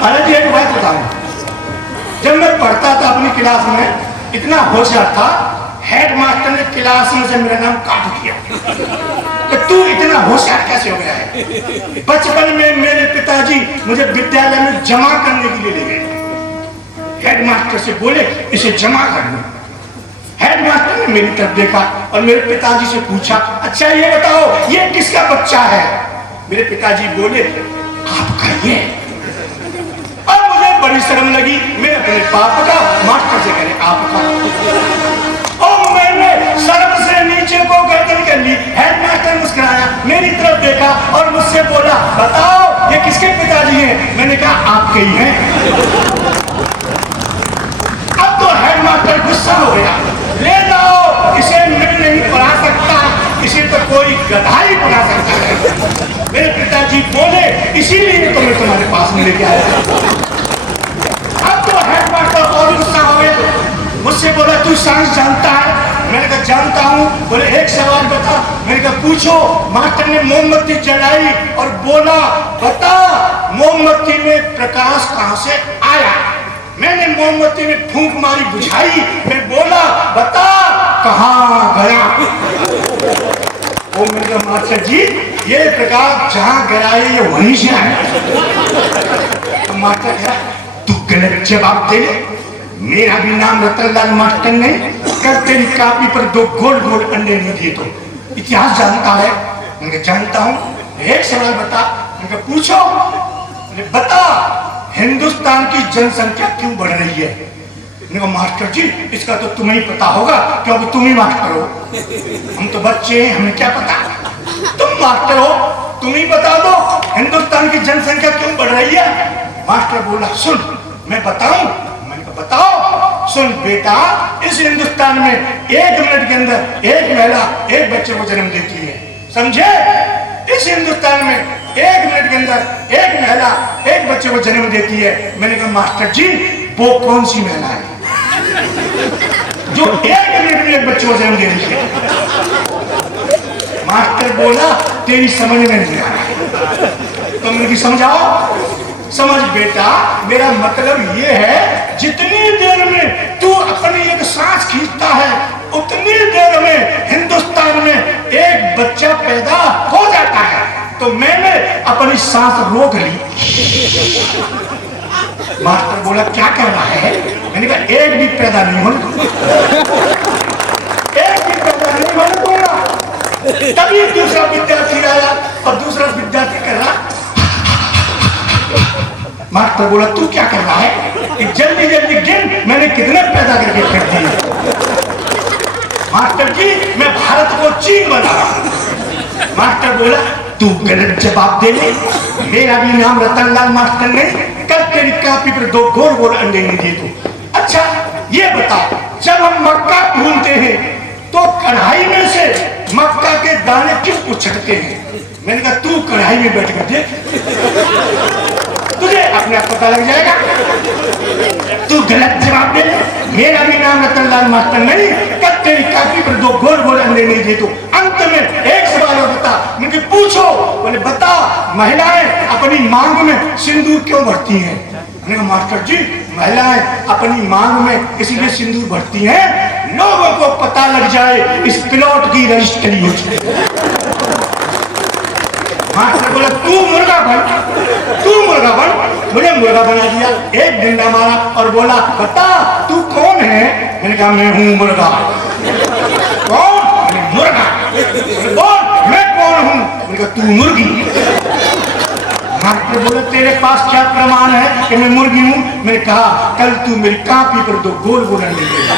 अरे जी एक बात बताऊं, जब मैं पढ़ता था अपनी क्लास में, इतना होशियार था, हेड मास्टर ने क्लास में से मेरा नाम काट दिया कि तू इतना होशियार कैसे हो गया है। बचपन में मेरे पिताजी मुझे विद्यालय में जमा करने के लिए ले गए। हेड मास्टर से बोले इसे जमा कर लो। हेड मास्टर ने मेरी तरफ देखा और मेरे पिताजी से पूछा, अच्छा ये बताओ ये किसका बच्चा है? मेरे पिताजी बोले आपका ये। और मुझे बड़ी शर्म लगी, मैं अपने पापा का मास्टर से कहे आपका। और मैंने शर्म से नीचे को गर्दन कर ली। हेड मास्टर मुस्कुराया, मेरी तरफ देखा और मुझसे बोला बताओ ये किसके पिताजी हैं? मैंने कहा आपके ही हैं। अब तो हेड मास्टर गुस्सा हो गया, ले जाओ इसे, मैं नहीं पढ़ा सकता, इसे तो कोई गधा ही पढ़ा सकता है। मेरे पिताजी बोले इसीलिए तो मैं तुम्हारे पास में लेके आया। अब तो हेड मास्टर और गुस्सा हो गया, मुझसे बोला तू साइंस जानता है? मैंने कहा जानता हूँ। बोले एक सवाल बता। मैंने कहा पूछो। मास्टर ने मोमबत्ती जलाई और बोला बता मोमबत्ती में प्रकाश कहाँ से आया? मैंने मोमबत्ती में फूंक मारी, बुझाई, मैं बोला बता कहाँ गया? वो मेरे मास्टर जी ये प्रकाश जहाँ गया ये वहीं से आया। तो मास्टर कहा तू गलत जवाब दे, मेरा भी नाम रतनलाल मास्टर नहीं, कल तेरी कापी पर 2 गोल गोल अंडे नहीं दिए तो इतिहास जानता है? मैं जानता हूँ। एक सवाल बता। मैं पूछो। बता हिंदुस्तान की जनसंख्या क्यों बढ़ रही है? मास्टर जी इसका तो तुम्हें ही पता होगा क्योंकि तुम ही मास्टर हो, हम तो बच्चे हैं, हमें क्या पता। तुम मास्टर हो, तुम ही बता दो हिंदुस्तान की जनसंख्या क्यों बढ़ रही है। मास्टर बोला सुन मैं बताऊं। मैंने कहा बताओ। सुन बेटा, इस हिंदुस्तान में 1 मिनट के अंदर एक महिला एक बच्चे को जन्म देती है, समझे? इस हिंदुस्तान में 1 मिनट के अंदर एक महिला एक बच्चे को जन्म देती है। मैंने कहा मास्टर जी वो कौन सी महिला है जो 1 मिनट में एक बच्चे को जन्म दे रही है? मास्टर बोला तेरी समझ में नहीं आ रहा, तुम मुझे समझाओ। समझ बेटा, मेरा मतलब ये है जितनी देर में तू अपनी एक सांस खींचता है उतनी देर में हिंदुस्तान में एक बच्चा पैदा हो जाता है। तो मैंने अपनी सांस रोक ली। मास्टर बोला क्या कर रहा है? मैंने कहा एक भी पैदा नहीं होने दूंगा, एक भी पैदा नहीं होने दूंगा। तभी दूसरा विद्यार्थी आया और दूसरा विद्यार्थी कर रहा। मास्टर बोला तू क्या कर रहा है? कि जल्दी जल्दी गिन मैंने कितने पैदा करके फेंक दिए। मास्टर जी मैं भारत को चीन बना रहा हूं। मास्टर बोला तू गलत जवाब दे ले, मेरा भी नाम रतनलाल मास्टर नहीं, कल तेरी कापी पर 2 गोल गोल अंडे नहीं दे तू। अच्छा ये बता, जब हम मक्का भूनते हैं तो कढ़ाई में से मक्का के दाने क्यों उछलते हैं? मैंने कहा तू कढ़ाई में बैठ कर देख, तुझे अपने आप पता लग जाएगा। तू गलत जवाब दे, मेरा भी नाम रतनलाल मास्टर नहीं, कब तेरी कापी पर 2 गोल गोल अंडे नहीं दे तू। अंत में एक सवाल और बता। मुझे पूछो। बोले बता महिलाएं अपनी मांग में सिंदूर क्यों भरती हैं? मैंने कहा मास्टर जी महिलाएं अपनी मांग में इसीलिए सिंदूर भरती हैं लोगों को पता लग जाए इस प्लॉट की रजिस्ट्री हो जाए। मास्टर बोला तू मुर्गा बन, तू मुर्गा बन। मुझे मुर्गा बना दिया, एक डंडा मारा और बोला बता तू कौन है? मैंने कहा मैं हूँ मुर्गा। कौन? मैंने मुर्गा। बोल मैं कौन हूँ? मैंने कहा तू मुर्गी। मास्टर बोला तेरे पास क्या प्रमाण है कि मैं मुर्गी हूँ? मैंने कहा कल तू मेरी कापी पर 2 गोल गोल अंडे देगा।